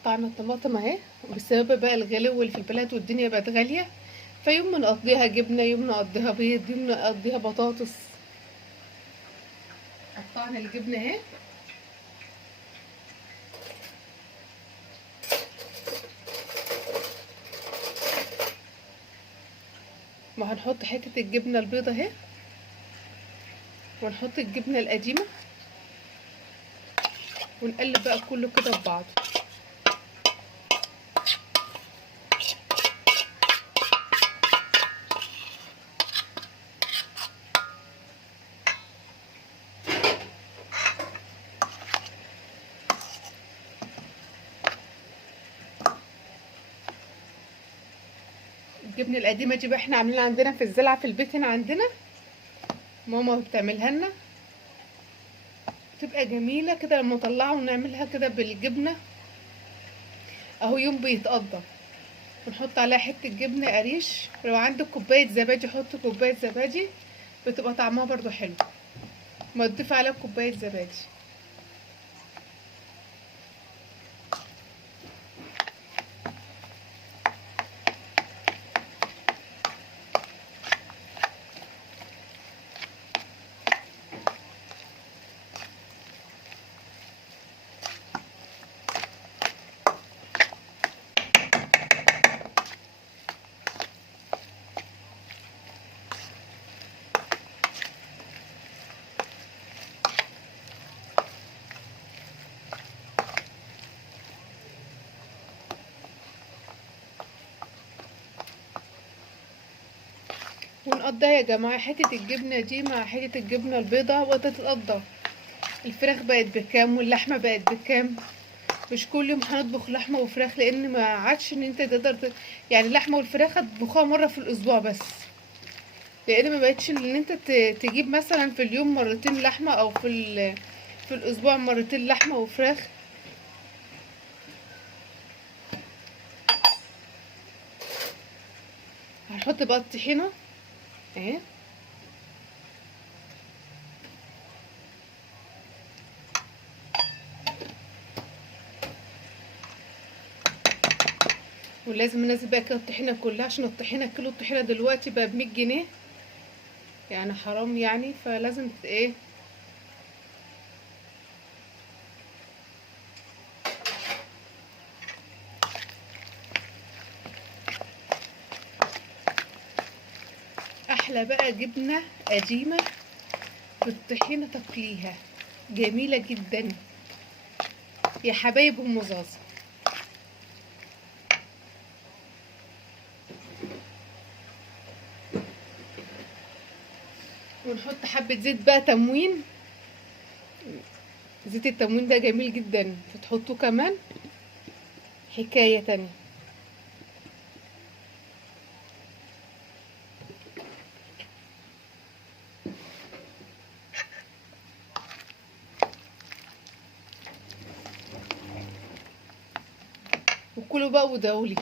قطعنا الطماطم اهي، بسبب بقى الغلو اللي في البلد والدنيا بقت غاليه، فيوم نقضيها جبنه، يوم نقضيها بيض، يوم نقضيها بطاطس. قطعنا الجبنه اهي، وهنحط حته الجبنه البيضه اهي، ونحط الجبنه القديمه، ونقلب بقى كله كده ببعض. الجبنه القديمه دي بقى احنا عاملينها عندنا في الزلعه في البيت هنا عندنا، ماما بتعملها لنا، بتبقى جميله كده لما نطلعها ونعملها كده بالجبنه اهو، يوم بيتقضى. ونحط عليها حته جبنه قريش، ولو عندك كوبايه زبادي حط كوبايه زبادي، بتبقى طعمها برضو حلو، ما تضيف عليها كوبايه زبادي. ونقضيها يا جماعه حته الجبنه دي مع حته الجبنه البيضه وتتقضى. الفراخ بقت بكام واللحمه بقت بكام، مش كل يوم هنطبخ لحمه وفراخ، لان ما عادش ان انت تقدر يعني اللحمه والفراخ هتطبخوها مره في الاسبوع بس، لان ما بقتش ان انت تجيب مثلا في اليوم مرتين لحمه، او في الاسبوع مرتين لحمه وفراخ. هنحط بقى الطحينه اهي، ولازم ننزل بقى كده الطحينه كلها، عشان الطحينه كيلو الطحينه دلوقتي بقى ب100 جنيه، يعني حرام يعني، فلازم ايه. احلى بقى جبنه قديمه بالطحينه تاكليها، جميله جدا يا حبايب ام زازا. ونحط حبه زيت بقى تموين، زيت التموين ده جميل جدا، فتحطوه كمان حكايه تانية. وكلوا بقى وداولي.